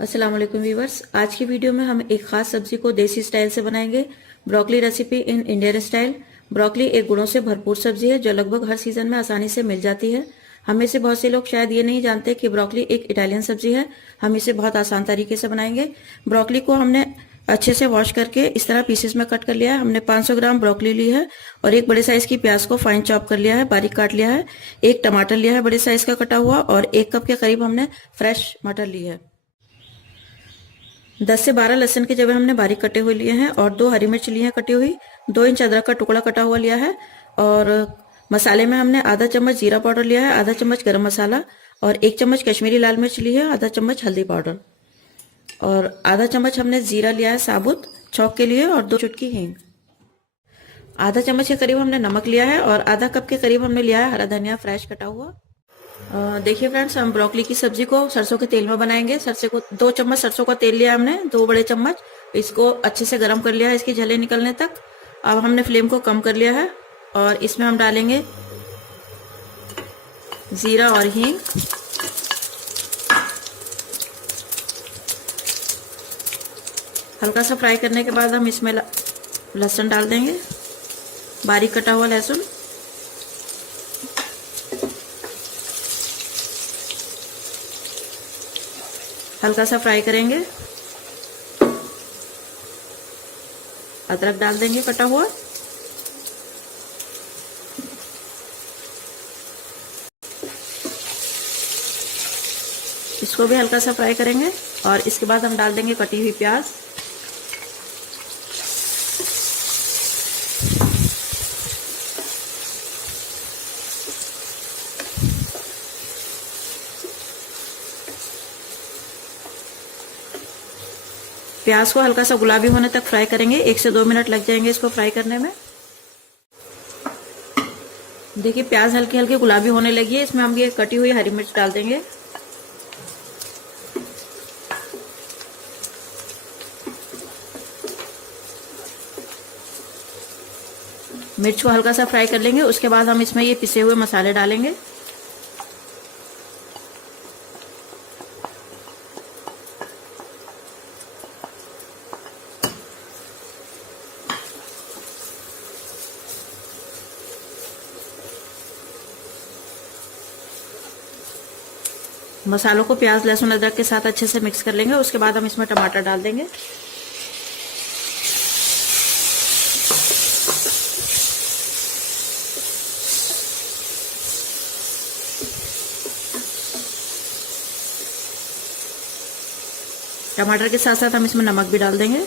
अस्सलाम वालेकुम व्यूवर्स। आज की वीडियो में हम एक खास सब्जी को देसी स्टाइल से बनाएंगे, broccoli recipe in Indian style. Broccoli एक गुणों से भरपूर सब्जी है जो लगभग हर सीजन में आसानी से मिल जाती है। हम में से बहुत से लोग शायद ये नहीं जानते कि ब्रोकली एक इटालियन सब्जी है। हम इसे बहुत आसान तरीके से बनाएंगे। ब्रोकली को हमने अच्छे से वॉश करके इस तरह पीसेस में कट कर लिया है। हमने 500 ग्राम ब्रोकली ली है और एक बड़े साइज की प्याज को फाइन चॉप कर लिया है, बारीक काट लिया है। एक टमाटर लिया है बड़े साइज का कटा हुआ, और 1 कप के करीब हमने फ्रेश मटर ली है। 10 से 12 लहसुन के जब हमने बारीक कटे हुए लिए हैं, और 2 हरी मिर्च ली है कटी हुई। 2 इंच अदरक का टुकड़ा कटा हुआ लिया है। और मसाले में हमने आधा चम्मच जीरा पाउडर लिया है, आधा चम्मच गरम मसाला, और 1 चम्मच कश्मीरी लाल मिर्च ली है, आधा चम्मच हल्दी पाउडर, और आधा चम्मच हमने जीरा लिया है साबुत छौंक के लिए, और 2 चुटकी हींग। आधा चम्मच के करीब हमने नमक लिया है, और आधा कप के करीब हमने लिया है हरा धनिया फ्रेश कटा हुआ। देखिए फ्रेंड्स, हम ब्रोकली की सब्जी को सरसों के तेल में बनाएंगे। सरसों को 2 चम्मच सरसों का तेल लिया हमने, 2 बड़े चम्मच। इसको अच्छे से गर्म कर लिया है इसकी झले निकलने तक। अब हमने फ्लेम को कम कर लिया है, और इसमें हम डालेंगे जीरा और हींग। हल्का सा फ्राई करने के बाद हम इसमें लहसुन डाल देंगे, बारीक कटा हुआ लहसुन। हल्का सा फ्राई करेंगे। अदरक डाल देंगे कटा हुआ। इसको भी हल्का सा फ्राई करेंगे, और इसके बाद हम डाल देंगे कटी हुई प्याज। प्याज को हल्का सा गुलाबी होने तक फ्राई करेंगे। 1 से 2 मिनट लग जाएंगे इसको फ्राई करने में। देखिए प्याज हल्की हल्की गुलाबी होने लगी है। इसमें हम ये कटी हुई हरी मिर्च डाल देंगे। मिर्च को हल्का सा फ्राई कर लेंगे। उसके बाद हम इसमें ये पिसे हुए मसाले डालेंगे। मसालों को प्याज लहसुन अदरक के साथ अच्छे से मिक्स कर लेंगे। उसके बाद हम इसमें टमाटर डाल देंगे। टमाटर के साथ साथ हम इसमें नमक भी डाल देंगे।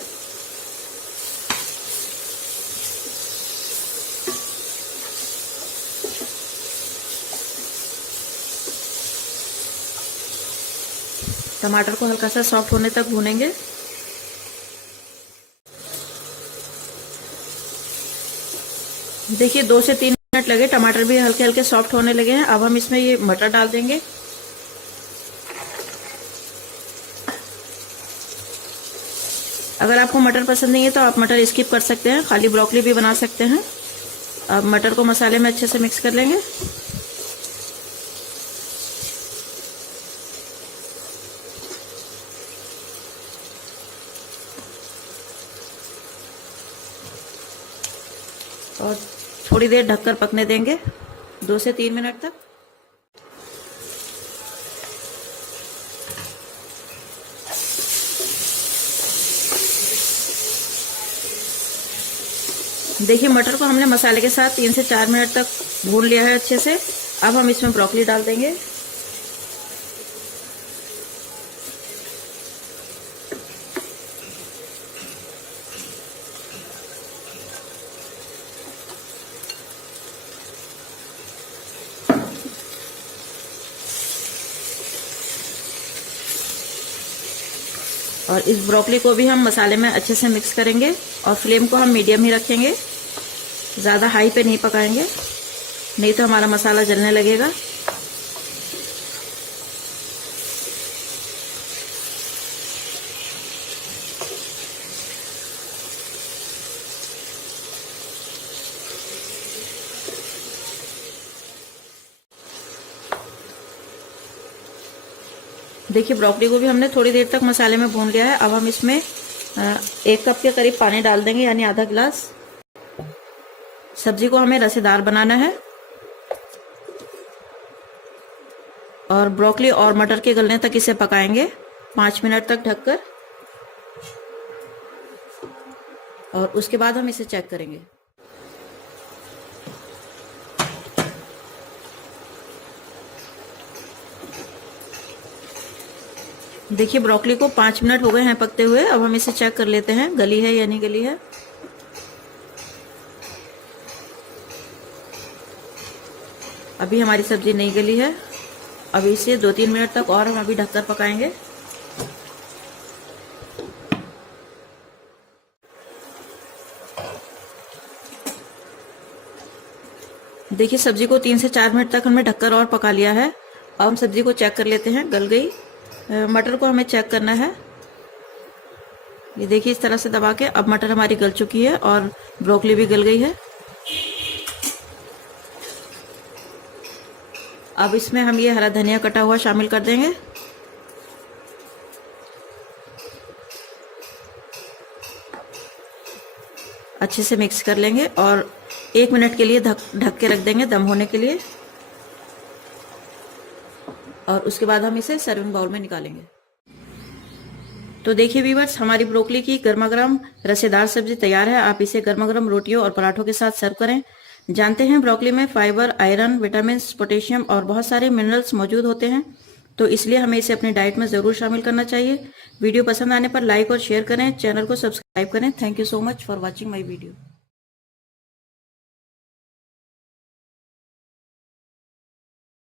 टमाटर को हल्का सा सॉफ्ट होने तक भूनेंगे। देखिए 2 से 3 मिनट लगे, टमाटर भी हल्के हल्के सॉफ्ट होने लगे हैं। अब हम इसमें ये मटर डाल देंगे। अगर आपको मटर पसंद नहीं है तो आप मटर स्किप कर सकते हैं, खाली ब्रोकली भी बना सकते हैं। अब मटर को मसाले में अच्छे से मिक्स कर लेंगे। और थोड़ी देर ढककर पकने देंगे, 2 से 3 मिनट तक। देखिए मटर को हमने मसाले के साथ 3 से 4 मिनट तक भून लिया है अच्छे से। अब हम इसमें ब्रोकली डाल देंगे। और इस ब्रोकली को भी हम मसाले में अच्छे से मिक्स करेंगे, और फ्लेम को हम मीडियम ही रखेंगे, ज़्यादा हाई पे नहीं पकाएंगे, नहीं तो हमारा मसाला जलने लगेगा। देखिए ब्रोकली को भी हमने थोड़ी देर तक मसाले में भून लिया है। अब हम इसमें 1 कप के करीब पानी डाल देंगे, यानी आधा गिलास। सब्जी को हमें रसेदार बनाना है और ब्रोकली और मटर के गलने तक इसे पकाएंगे 5 मिनट तक ढककर, और उसके बाद हम इसे चेक करेंगे। देखिए ब्रोकली को 5 मिनट हो गए हैं पकते हुए। अब हम इसे चेक कर लेते हैं गली है या नहीं गली है। अभी हमारी सब्जी नहीं गली है। अब इसे 2-3 मिनट तक और हम अभी ढककर पकाएंगे। देखिए सब्जी को 3 से 4 मिनट तक हमने ढककर और पका लिया है। अब हम सब्जी को चेक कर लेते हैं गल गई। मटर को हमें चेक करना है। ये देखिए इस तरह से दबा के अब मटर हमारी गल चुकी है और ब्रोकली भी गल गई है। अब इसमें हम ये हरा धनिया कटा हुआ शामिल कर देंगे। अच्छे से मिक्स कर लेंगे और 1 मिनट के लिए ढक के रख देंगे दम होने के लिए, और उसके बाद हम इसे सर्विंग बाउल में निकालेंगे। तो देखिए व्यूअर्स, हमारी ब्रोकली की गर्मा गर्म रसेदार सब्जी तैयार है। आप इसे गर्मा गर्म रोटियों और पराठों के साथ सर्व करें। जानते हैं ब्रोकली में फाइबर, आयरन, विटामिन, पोटेशियम और बहुत सारे मिनरल्स मौजूद होते हैं, तो इसलिए हमें इसे अपनी डाइट में ज़रूर शामिल करना चाहिए। वीडियो पसंद आने पर लाइक और शेयर करें, चैनल को सब्सक्राइब करें। Thank you so much for watching my video.